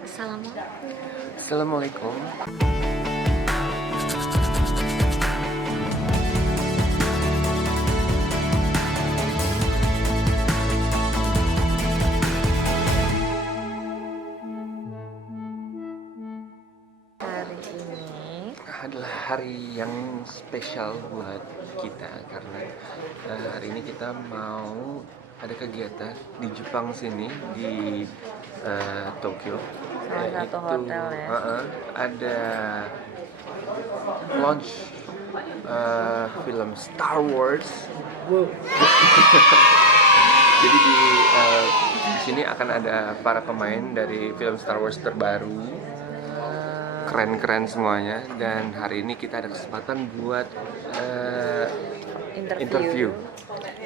Assalamualaikum. Assalamualaikum. Hari ini Adalah hari yang spesial buat kita karena hari ini kita mau ada kegiatan di Jepang sini di Tokyo. Salah satu hotel ya. Ada launch film Star Wars. Jadi di sini akan ada para pemain dari film Star Wars terbaru. Keren-keren semuanya, dan hari ini kita ada kesempatan buat interview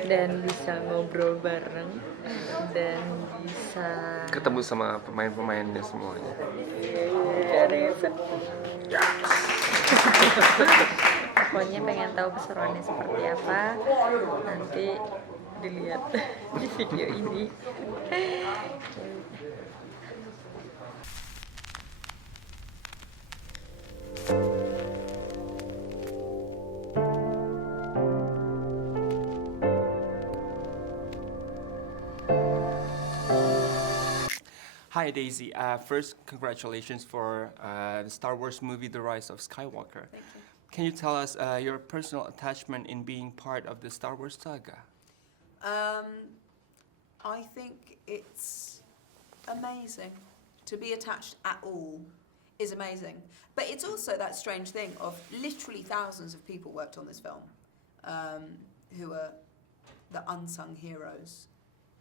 dan bisa ngobrol bareng dan bisa ketemu sama pemain-pemainnya semuanya. Pokoknya pengen tahu keseruannya seperti apa, nanti dilihat di video ini. Hi Daisy, first congratulations for the Star Wars movie The Rise of Skywalker. Thank you. Can you tell us your personal attachment in being part of the Star Wars saga? I think it's amazing. To be attached at all is amazing. But it's also that strange thing of literally thousands of people worked on this film, who are the unsung heroes,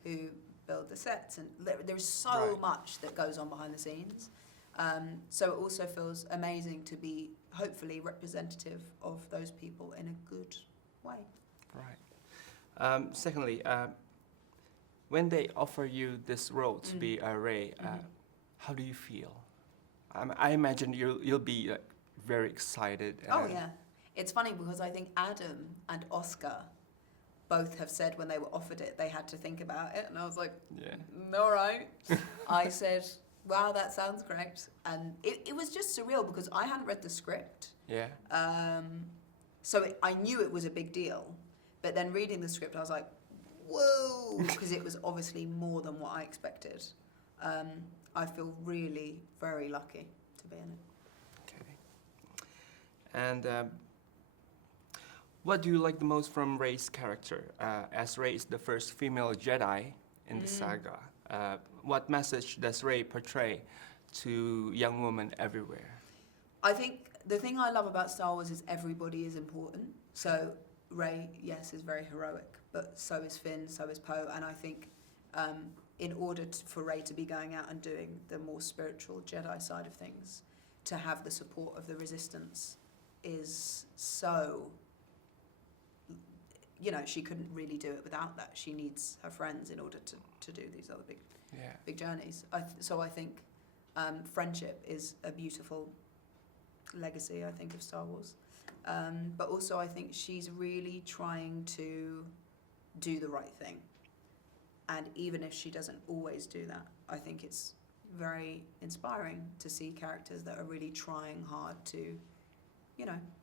who build the sets, and there's so Right. much that goes on behind the scenes. So it also feels amazing to be hopefully representative of those people in a good way. Right. Secondly, when they offer you this role to be Rey, how do you feel? I imagine you'll be very excited. Oh yeah, it's funny because I think Adam and Oscar both have said when they were offered it they had to think about it, and I was like, Yeah. all right. I said, wow, that sounds great, and it was just surreal because I hadn't read the script, Yeah. so I knew it was a big deal, but then reading the script I was like, whoa, because it was obviously more than what I expected. I feel really very lucky to be in it. Okay. And what do you like the most from Rey's character? As Rey is the first female Jedi in the saga, what message does Rey portray to young women everywhere? I think the thing I love about Star Wars is everybody is important. So Rey, yes, is very heroic, but so is Finn, so is Poe, and I think in order for Rey to be going out and doing the more spiritual Jedi side of things, to have the support of the Resistance is so, she couldn't really do it without that. She needs her friends in order to do these other big journeys. So I think friendship is a beautiful legacy, I think, of Star Wars. But also I think she's really trying to do the right thing. And even if she doesn't always do that, I think it's very inspiring to see characters that are really trying hard to,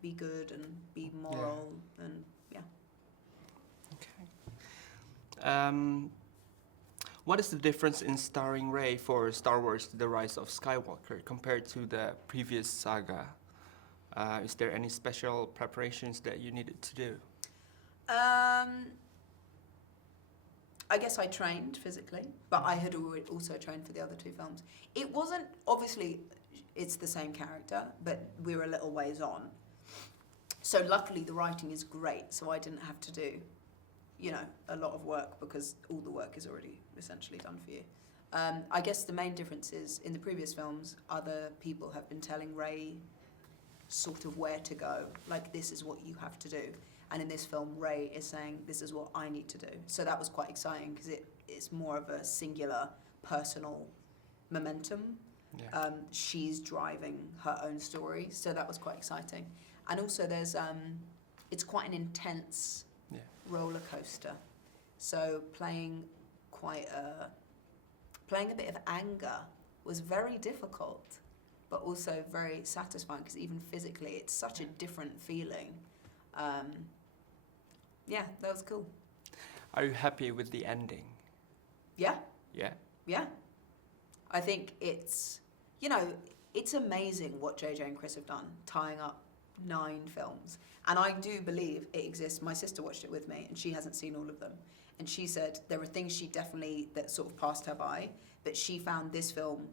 be good and be moral and Okay. What is the difference in starring Rey for Star Wars The Rise of Skywalker compared to the previous saga? Is there any special preparations that you needed to do? I guess I trained physically, but I had also trained for the other two films. It wasn't, obviously, it's the same character, but we're a little ways on. So luckily the writing is great, so I didn't have to do, a lot of work because all the work is already essentially done for you. I guess the main difference is in the previous films, other people have been telling Rey sort of where to go, like this is what you have to do. And in this film, Rey is saying, this is what I need to do. So that was quite exciting because it's more of a singular, personal momentum. Yeah. She's driving her own story, so that was quite exciting. And also there's, it's quite an intense roller coaster. So playing a bit of anger was very difficult, but also very satisfying because even physically, it's such a different feeling. Yeah, that was cool. Are you happy with the ending? Yeah, Yeah. yeah. I think it's, you know, it's amazing what JJ and Chris have done, tying up 9 films. And I do believe it exists. My sister watched it with me, and she hasn't seen all of them. And she said there were things that sort of passed her by, but she found this film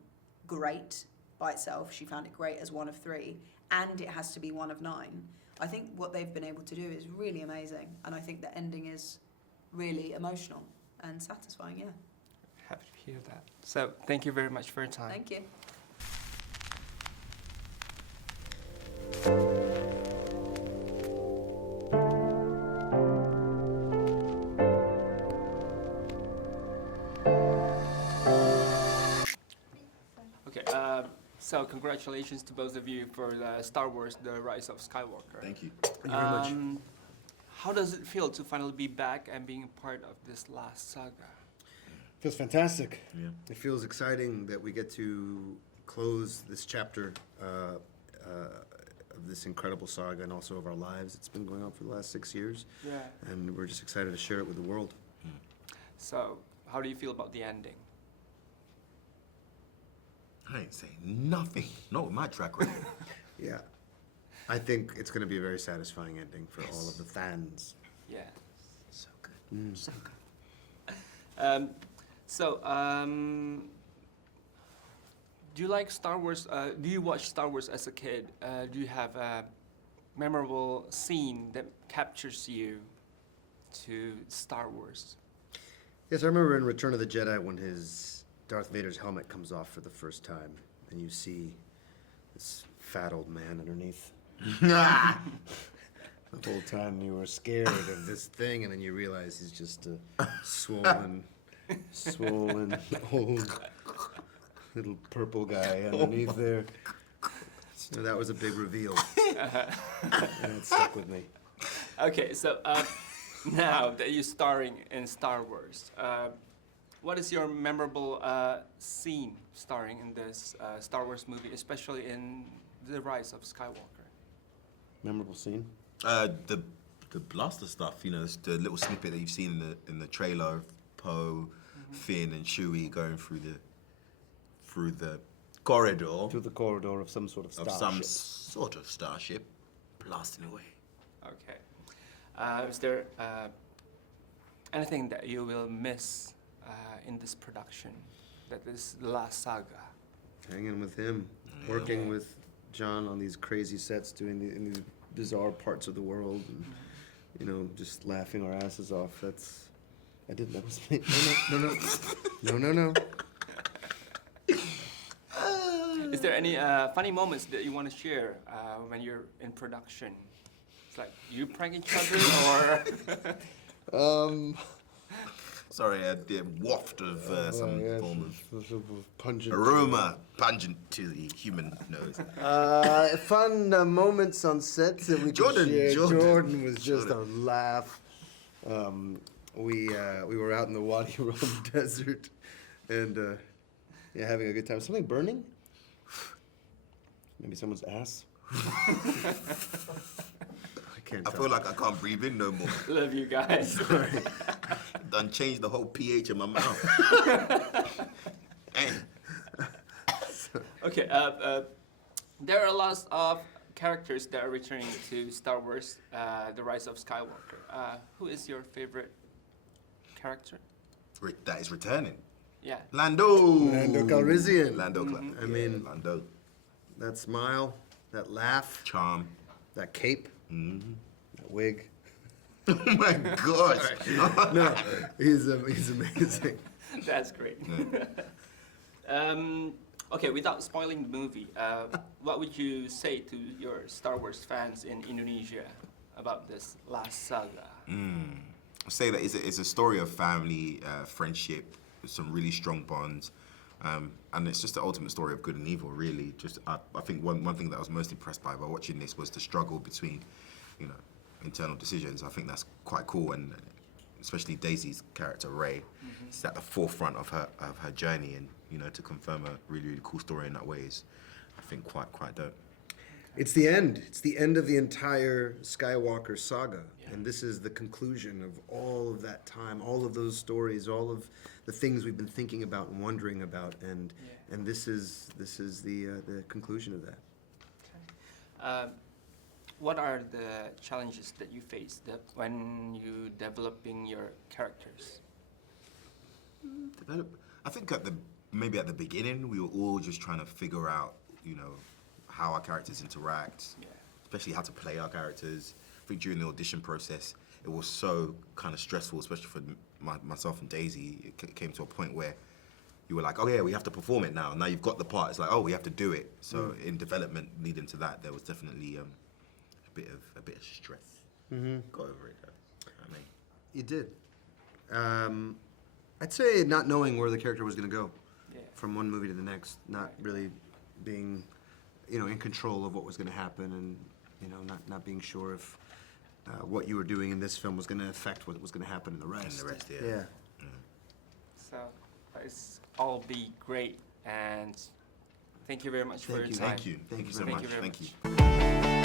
great by itself. She found it great as one of 3, and it has to be one of 9. I think what they've been able to do is really amazing, and I think the ending is really emotional and satisfying, yeah. Happy to hear that. So thank you very much for your time. Thank you. Okay, so congratulations to both of you for the Star Wars: The Rise of Skywalker. Thank you. Thank you very much. How does it feel to finally be back and being a part of this last saga? Feels fantastic. Yeah. It feels exciting that we get to close this chapter of this incredible saga and also of our lives. It's been going on for the last 6 years, Yeah. and we're just excited to share it with the world. So, how do you feel about the ending? I ain't saying nothing. Not with my track record. Yeah. I think it's going to be a very satisfying ending for all of the fans. Yeah. So good. So good. Do you like Star Wars? Do you watch Star Wars as a kid? Do you have a memorable scene that captures you to Star Wars? Yes, I remember in Return of the Jedi when his Darth Vader's helmet comes off for the first time, and you see this fat old man underneath. The whole time you were scared of this thing, and then you realize he's just a swollen old little purple guy underneath there. So that was a big reveal, and it stuck with me. Okay, so now that you're starring in Star Wars, what is your memorable scene starring in this Star Wars movie, especially in The Rise of Skywalker? Memorable scene? The blaster stuff, you know, the little snippet that you've seen in the trailer of Poe, Finn, and Chewie going through the corridor Through the corridor of some sort of of starship. some sort of starship, blasting away. Okay. Is there anything that you will miss in this production? That is the last saga. Hanging with him, working with John on these crazy sets, doing in these bizarre parts of the world, and you know, just laughing our asses off. I didn't. That was me. No. Is there any funny moments that you want to share when you're in production? It's like you prank each other, or Sorry, a waft of some yes, form of pungent aroma pungent to the human nose. Fun moments on set that we Jordan, could share. Jordan. Jordan was just a laugh. We were out in the Wadi Rum desert, and having a good time. Something burning? Maybe someone's ass. I can't. I feel like I can't breathe in no more. love you guys. Done changed the whole pH of my mouth. Hey. Okay. There are a lot of characters that are returning to Star Wars: The Rise of Skywalker. Who is your favorite character? That is returning. Yeah. Lando Calrissian. Lando. I mean- Lando. That smile, that laugh, Charm. that cape, that wig. Oh my gosh. No, he's amazing. That's great. Okay, without spoiling the movie, what would you say to your Star Wars fans in Indonesia about this last saga? Say that it's a story of family, friendship, with some really strong bonds. And it's just the ultimate story of good and evil, really. I think one thing that I was most impressed by watching this was the struggle between, internal decisions. I think that's quite cool, and especially Daisy's character Ray, is at the forefront of her journey, and you know, to confirm a really really cool story in that way is, I think, quite dope. It's the end. It's the end of the entire Skywalker saga. And this is the conclusion of all of that time, all of those stories, all of the things we've been thinking about and wondering about. And this is the conclusion of that. What are the challenges that you face when you developing your characters? I think maybe at the beginning we were all just trying to figure out, you know, how our characters interact, especially how to play our characters. I think during the audition process, it was so kind of stressful, especially for myself and Daisy. It came to a point where you were like, oh yeah, we have to perform it now. Now you've got the part. It's like, oh, we have to do it. So in development leading to that, there was definitely a bit of stress. Got over it though. I mean, You did. I'd say not knowing where the character was going to go from one movie to the next, not really being, you know, in control of what was going to happen, and you know, not being sure if what you were doing in this film was going to affect what was going to happen in the rest. Yeah. So it's all be great, and thank you very much for your time. Thank you so Thank much. you very Thank much. you.